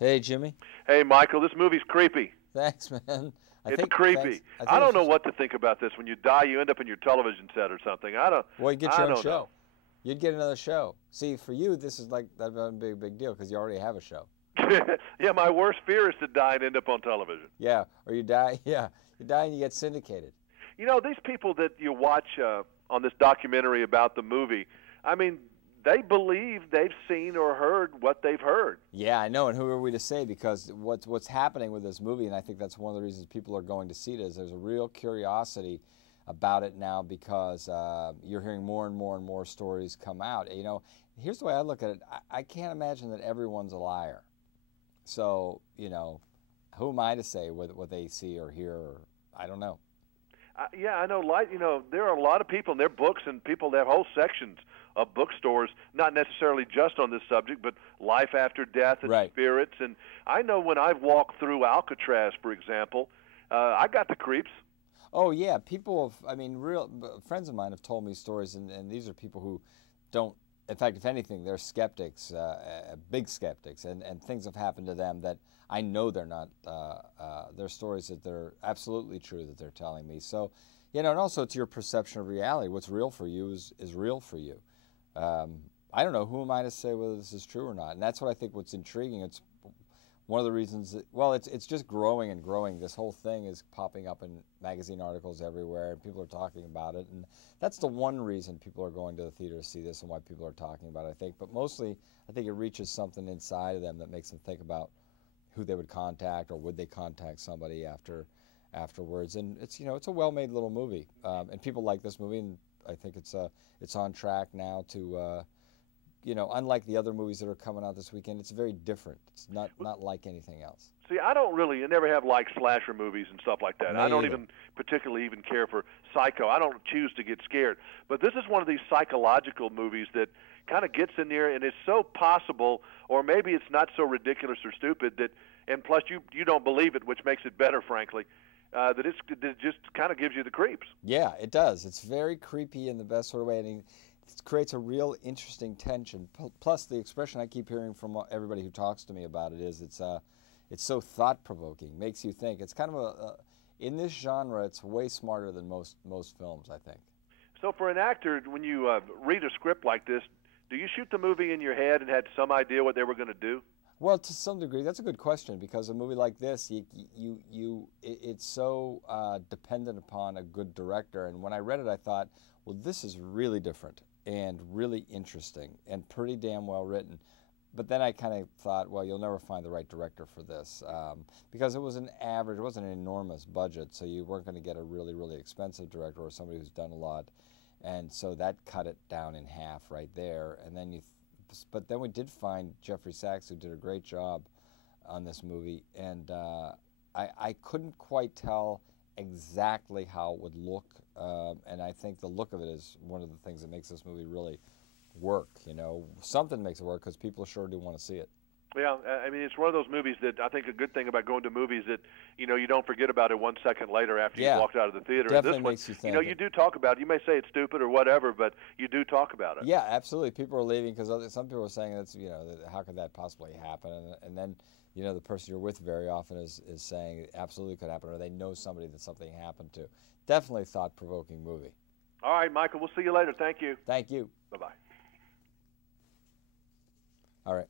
Hey, Jimmy. Hey, Michael, this movie's creepy. Thanks, man. It's creepy. Thanks. I don't know It's what to think about this. When you die, you end up in your television set or something. well, you get I your own don't show. know. You'd get another show. See, for you, this is like that big deal because you already have a show. Yeah, my worst fear is to die and end up on television. Yeah, or you die. Yeah, you die and you get syndicated. You know, these people that you watch on this documentary about the movie, I mean, they believe they've seen or heard what they've heard. Yeah, I know. And who are we to say? Because what's happening with this movie, and I think that's one of the reasons people are going to see it, is there's a real curiosity about it now because you're hearing more and more and more stories come out. You know, here's the way I look at it. I can't imagine that everyone's a liar. So, you know, who am I to say what they see or hear? Or, I don't know. Yeah, I know. Like, you know, there are a lot of people in their books, and people that have whole sections of bookstores, not necessarily just on this subject, but life after death and Right. spirits. And I know when I've walked through Alcatraz, for example, I got the creeps. Oh yeah, people have, I mean, real friends of mine have told me stories, and these are people who don't. In fact, if anything, they're skeptics, big skeptics, and things have happened to them that I know they're not. They're stories that they're absolutely true that they're telling me. So, you know, and also it's your perception of reality. What's real for you is real for you. I don't know. Who am I to say whether this is true or not? And that's what I think. What's intriguing. It's one of the reasons that, well, it's just growing and growing. This whole thing is popping up in magazine articles everywhere, and people are talking about it. And that's the one reason people are going to the theater to see this and why people are talking about it, I think. But mostly, I think it reaches something inside of them that makes them think about who they would contact or would they contact somebody afterwards. And it's, you know, it's a well-made little movie. And people like this movie, and I think it's on track now to you know, unlike the other movies that are coming out this weekend, it's very different. It's not like anything else. See, I never have liked slasher movies and stuff like that. Me I don't either. even particularly even care for Psycho. I don't choose to get scared. But this is one of these psychological movies that kind of gets in there, and it's so possible, or maybe it's not so ridiculous or stupid that, and plus you don't believe it, which makes it better, frankly, that it just kind of gives you the creeps. Yeah, it does. It's very creepy in the best sort of way, and it creates a real interesting tension. Plus, the expression I keep hearing from everybody who talks to me about it is it's so thought-provoking, makes you think. It's kind of in this genre, it's way smarter than most films, I think. So for an actor, when you read a script like this, do you shoot the movie in your head and had some idea what they were going to do? Well, to some degree, that's a good question because a movie like this, it's so dependent upon a good director. And when I read it, I thought, well, this is really different and really interesting and pretty damn well written. But then I kind of thought, well, you'll never find the right director for this because it was it wasn't an enormous budget, so you weren't going to get a really, really expensive director or somebody who's done a lot. And so that cut it down in half right there. And then but then we did find Jeffrey Sachs, who did a great job on this movie, and I couldn't quite tell exactly how it would look, and I think the look of it is one of the things that makes this movie really work. You know, something makes it work because people sure do want to see it. Yeah, I mean, it's one of those movies that I think a good thing about going to movies that, you know, you don't forget about it 1 second later after Yeah, you've walked out of the theater. definitely And this one, makes you think. you know, you do talk about it. You may say it's stupid or whatever, but you do talk about it. Yeah, absolutely. People are leaving because some people are saying that's, you know, how could that possibly happen? And then, you know, the person you're with very often is saying it absolutely could happen, or they know somebody that something happened to. Definitely thought-provoking movie. All right, Michael, we'll see you later. Thank you. Thank you. Bye-bye. All right.